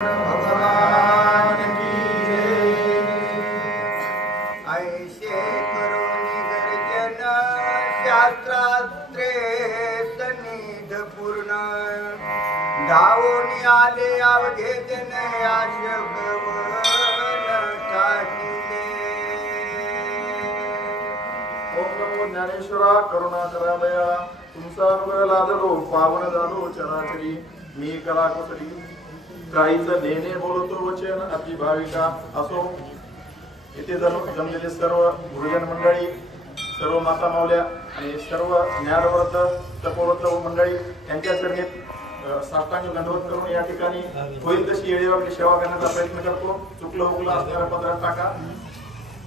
भगवान की जय। ऐसे करुणी गर्जन शास्त्रास्त्रे सनिध पूर्ण धावून आले अवघे जन आशकवन ठाकिले। ओम नमो ज्ञानेश्वरा करुणा करालया तुमचा अनुग्रह लादलो पावन झालो चराचरी मी कला कुसरी काहीच देणे बोलतो वचन अति भाविका असो। इथे जमलेले सर्व गुरुजन मंडळी, सर्व माता मावल्या आणि सर्व ज्ञानवृद्ध तपोवृद्ध मंडळी यांच्या चरणी साष्टांग दंडवत करून या ठिकाणी होईल तशी येळेवाकडे सेवा करण्याचा प्रयत्न करतो। चुकलं उकलं असणारा पदरात टाका।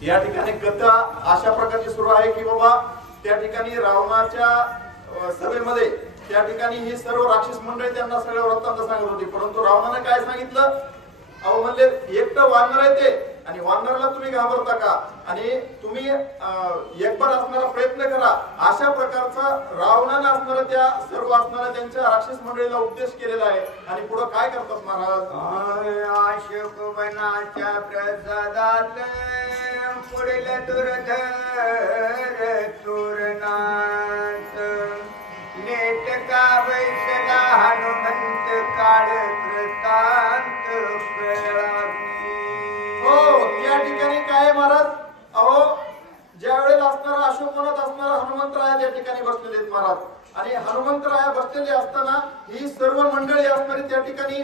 या ठिकाणी कथा अशा प्रकारची सुरू आहे की बाबा त्या ठिकाणी रावणाच्या सभेमध्ये त्या ठिकाणी ही सर्व राक्षस मंडळी त्यांना सगळं वृत्तांत सांगत होती, परंतु रावणाने काय सांगितलं? अहो म्हणले एकटं वानर आहे ते आणि वानराला तुम्ही घाबरता का आणि तुम्ही एकबार असणारा प्रयत्न करा। अशा प्रकारचा रावणाने असणारा त्या सर्व असणारा त्यांच्या राक्षस मंडळीला उपदेश केलेला आहे। आणि पुढे काय करतात महाराज? आशुक वनाच्या प्रसादात पुढील दुर्धर तोरणात नेटका वैसला हनुमंत काळ कृतांत प्रळावी। हो या ठिकाणी काय महाराज? अहो ज्या वेळेला असणारा अशोकवनात असणारा हनुमंतराया त्या ठिकाणी बसलेले आहेत महाराज आणि हनुमंतराया बसलेले असताना ही सर्व मंडळी असणारी त्या ठिकाणी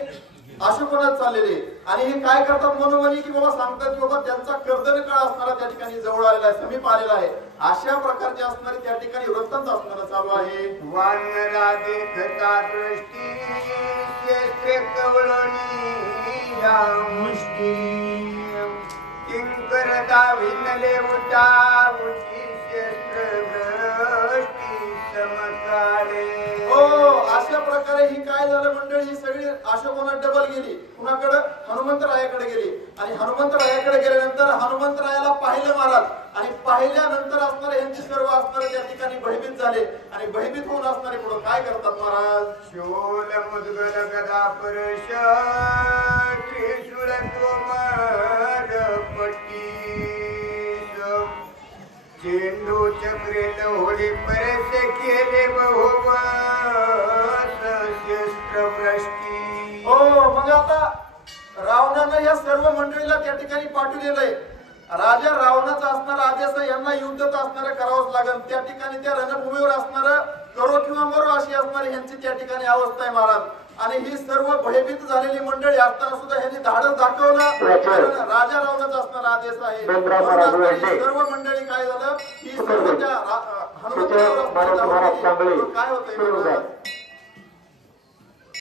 अशोकवनात चाललेले आणि हे काय करतात मनोमनी की बाबा सांगतात की बाबा त्यांचा कर्दन काळ असणारा त्या ठिकाणी जवळ आलेला आहे, समीप आलेला आहे। अशा प्रकारचे असणारे त्या ठिकाणी वृत्तांत असणारा चालू आहे। वानरा देखता दृष्टी शेस्त्रे कवळणी या मुष्टी किंकर दाविनले उता उची शेस्त्र दृष्टी समकाळे। हो अशा प्रकारे ही काय झालं मंडळी? ही सगळी अशोकवनात डबल गेली, कुणाकडे? हनुमंतरायाकडे गेली आणि हनुमंतरायाकडे गेल्यानंतर हनुमंतरायाला पाहिलं महाराज आणि पाहिल्यानंतर असणारे यांची सर्व असणारे त्या ठिकाणी भयभीत झाले आणि भयभीत होऊन असणारे पुढे काय करतात महाराज? शूल मुद्गल गदा परश त्रिशूळ तोमर पट्टीस चेंडू चक्रेल होळी परस केले बहुवस शस्त्र भ्रष्टी। हो मग आता रावणानं या सर्व मंडळीला त्या ठिकाणी पाठवलेलं आहे। राजा रावणाचा असणारा आदेश आहे, यांना युद्ध तर असणारं करावंच लागेल। त्या ठिकाणी त्या रणभूमीवर असणारं करो किंवा मरो अशी असणारी यांची त्या ठिकाणी अवस्था आहे महाराज। आणि ही सर्व भयभीत झालेली मंडळी असताना सुद्धा यांनी धाडस दाखवलं, राजा रावणाचा असणारा आदेश आहे। सर्व मंडळी काय झालं? ही सर्व त्या हनुमंतावर काय होतंय?